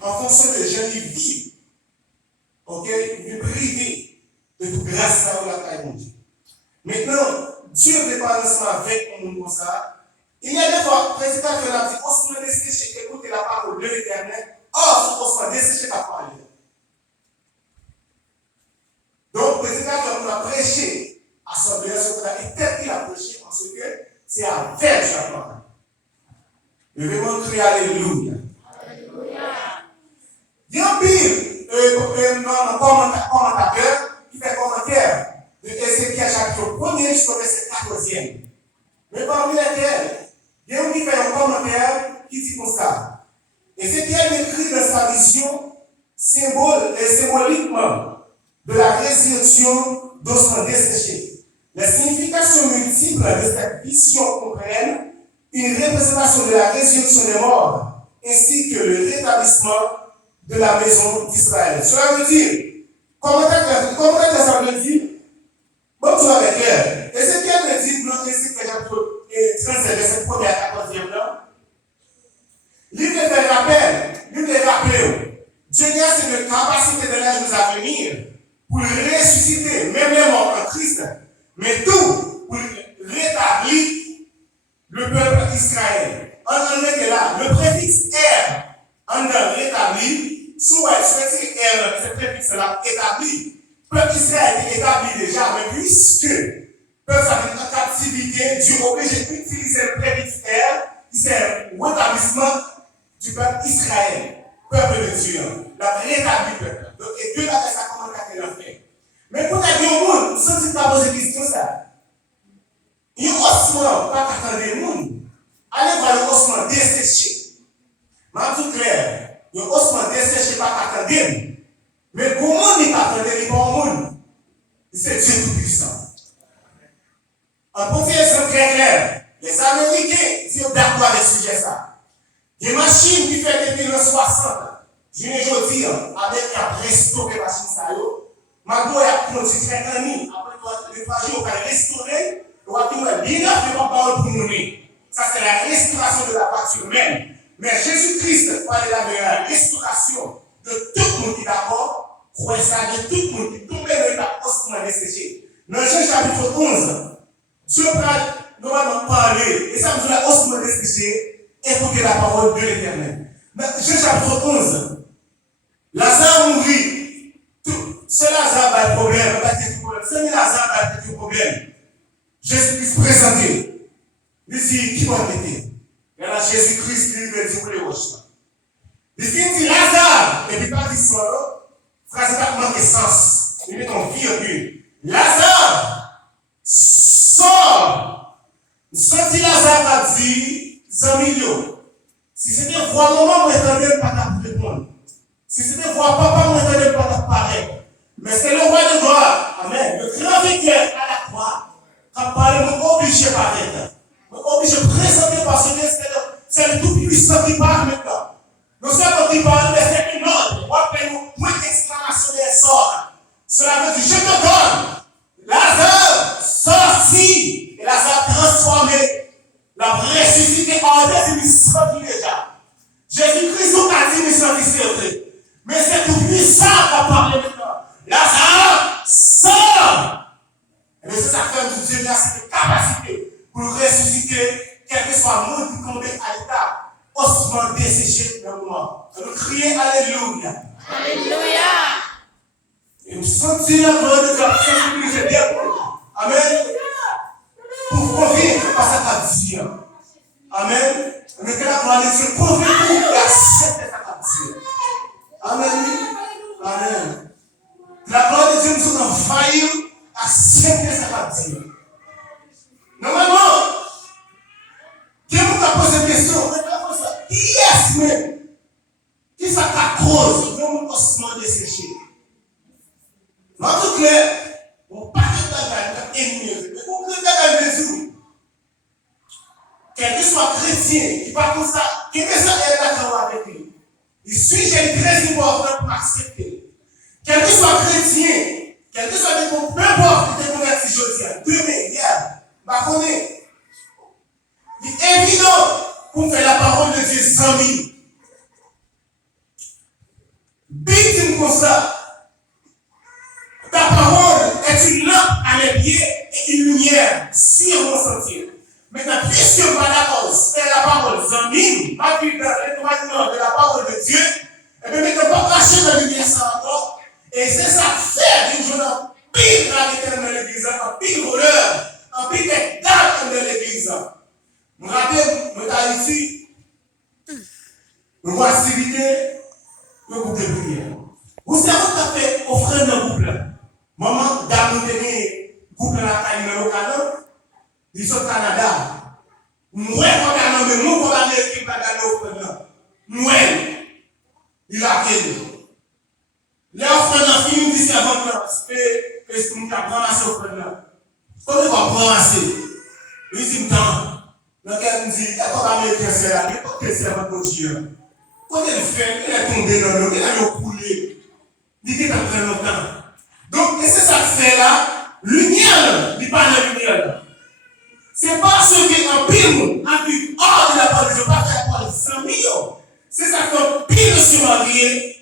en fonction de gens qui vivent, ok, de priver de toute grâce à la taille de Dieu. Maintenant, Dieu prépare ensemble avec un monde comme ça. Il y a des fois, le prédicateur a dit, on se met desséché, écouter la parole de l'Éternel. Or, on se met desséché la parole. Donc, le prédicateur nous a prêché à son Dieu, et tel qu'il a prêché, parce que c'est avec la parole. Je vais montrer Alléluia. Il y a un pire commentateur qui fait commentaire de Ézéchiel chapitre 1er jusqu'au verset 14e. Mais parmi lesquels, il y a un qui fait un commentaire qui dit comme ça. Ézéchiel écrit dans sa vision symboliquement de la résurrection d'ossements desséchés. Les significations multiples de cette vision comprennent une représentation de la résurrection des morts ainsi que le rétablissement de la maison d'Israël. Cela veut dire, comment ça veut dire? Bon, tu vas clair. Ézéchiel me dit, dans Ézéchiel chapitre 37, verset 1er à 14e là, lui me fait rappel, lui me rappelle, Dieu a cette capacité de l'âge à venir pour ressusciter, même les morts en Christ, mais tout pour rétablir le peuple d'Israël. On est là, le préfixe R, on a rétabli, soit ce préfixe-là établi. Le peuple d'Israël est établi déjà, mais puisque le peuple est en captivité, Dieu est obligé d'utiliser le préfixe R, qui c'est le rétablissement du peuple d'Israël, peuple de Dieu. La rétabli le peuple. Donc, et Dieu a fait ça comment il a fait. Mais pour la vie au monde, sans ne pas poser question ça. Il y a un ossement, pas qu'attendre le monde. Allez voir le ossement desséché. Mais en tout clair, le ossement desséché, pas qu'attendre. Mais comment il t'attendait, il n'est pas au monde. C'est Dieu tout-puissant. Un petit exemple très clair. Les Américains sont d'accord avec ce sujet ça. Des machines qui font depuis les 60. Je ne veux dire, avec la restaurer les machines ça. Maintenant, il y a continué un ami. Après, le trajet, on va restaurer. On va dire, bien fait ma parole pour nous. Ça, c'est la restauration de la voiture même. Mais Jésus-Christ parlait là de la restauration de tout le monde qui est d'accord, croit ça, de tout le monde qui tombe dans la ostement desséché. Dans Jean chapitre 11, Dieu va normalement parler, et ça me dit la ostement desséché, écoutez la parole de l'Éternel. Dans Jean chapitre 11, Lazare mourit. C'est Lazare qui a le problème, c'est Lazare qui a le problème. Jésus-Christ présenté. Il dit, qui va m'aider? Et là, Jésus-Christ lui dit, vous les roches. Il dit, Lazare, et puis pas d'histoire, phrase pas manqué sens. Il met en virgule. Lazare, sort. Senti Lazare a dit, Zamilio. Si c'était voir maman, moi, je pas ta répondre. Si c'était voir papa, moi, je pas ta paraître. Mais c'est le roi de gloire. Amen. Le grand vainqueur à la croix, quand parle, nous obligé par être. Obligé de présenter parce que c'est le tout-puissant qui parle maintenant. Nous savons qui parle, mais c'est une ordre. On appelle nous point d'exclamation des sorts. Cela veut dire, je te donne. Lazare sorti. Et Lazare transformé. La ressuscité en deuxième sorti déjà. Jésus-Christ nous a dit, mais c'est vrai. Mais c'est tout-puissant qui a parlé maintenant. Lazare sort. Et c'est ça que Dieu a cette capacité pour ressusciter, quel que soit le monde qui tombe à l'état, osement desséché dans le moment. Nous crier Alléluia. Alléluia. Et nous sentir la gloire de Dieu, sensibiliser bien. Amen. Pour convaincre par sa capture. Amen. Mais que la gloire de Dieu convainc et accepte sa capture. Amen. Amen. La gloire de Dieu nous a envahir, accepter sa capture. Normalement, Dieu vous a posé une question, qui est-ce même qui ça cause de mon osement desséché? En tout cas, on parle de la ennemi, mais on crée dans la mesure. Quel que soit chrétien, qui parle comme ça, quel que soit d'accord avec lui, il sujet très important pour accepter. Quel que soit chrétien, quel que soit peu importe qui te convertit aujourd'hui, demain, hier, il est évident pour faire la parole de Dieu sans lui. prier, le groupe de prière. Vous savez qu'on fait offrir un couple. Maman, dame, nous tenons couple à la caille au Canada, ils sont au Canada. Nous, quand on a nommé, nous, quand on a l'équipe à la offre, nous, il a quitté. Les offrandes, qui nous disent avant que nous avons ramassé l'offrande. Quand on va ramasser, nous disons, dans lequel nous dit, quand on va mettre un serre, mais quand on serre votre Dieu, quand elle fait, elle est tombée dans l'eau, elle a coulé. Il dit qu'elle a pris longtemps. Donc, et c'est ça que fait là, lumière, il parle de lumière. C'est parce qu'un pile a vu hors de la parole de Dieu, pas faire quoi, 100 millions. C'est ça qu'un pile se marié,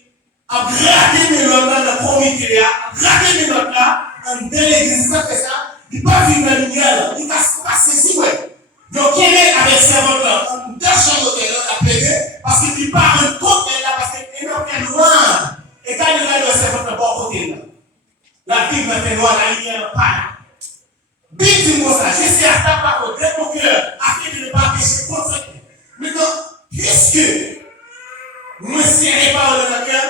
a gratté mes notes dans le comité, a gratté mes notes là, en dans l'église, ça fait ça, il pas vu la lumière, il casse saisi, ouais. Donc, quel est avec ses votes là, on deux chambres de l'autre à plaider, parce qu'il dit pas un côté là, parce qu'il est noir. Et quand il regarde ses votes là, bon côté là, la Bible fait noir, la lumière pas là. Bible dit moi ça, je sais à ta parole, de mon cœur, afin de ne pas pécher contre lui. Maintenant, puisque moi, si elle n'est pas dans le cœur,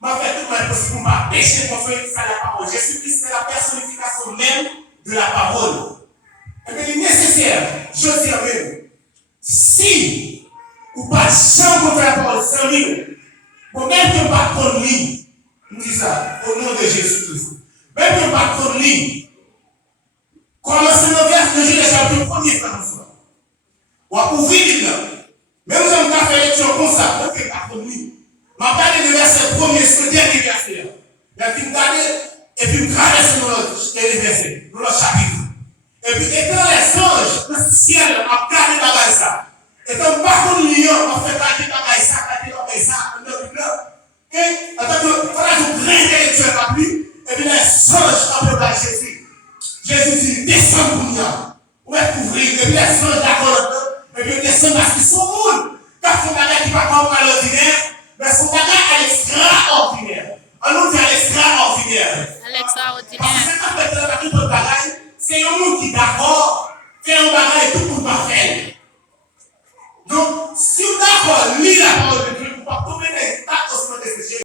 m'a fait tout le possible pour ne pas pécher contre lui, c'est la parole. Jésus-Christ, c'est la personnification même de la parole. Et bien, il est nécessaire, je dis même, si vous pas jamais contre la parole, sans lui, pour même que pas contre lui, nous disons ça, au nom de Jésus-Christ, même que pas contre lui, commencez le verset de Genèse chapitre 1er, François. Ou à ouvrir Bible. Même si on a fait lecture comme ça, on fait pas contre lui. Je vais parler de verset 1er, ce dernier verset. Il a fait me garder, et puis me traverser dans le verset, dans le chapitre. Et puis, étant les anges, le ciel a gardé la bagaille ça. Étant pas comme l'union, on fait garder la bagaille ça,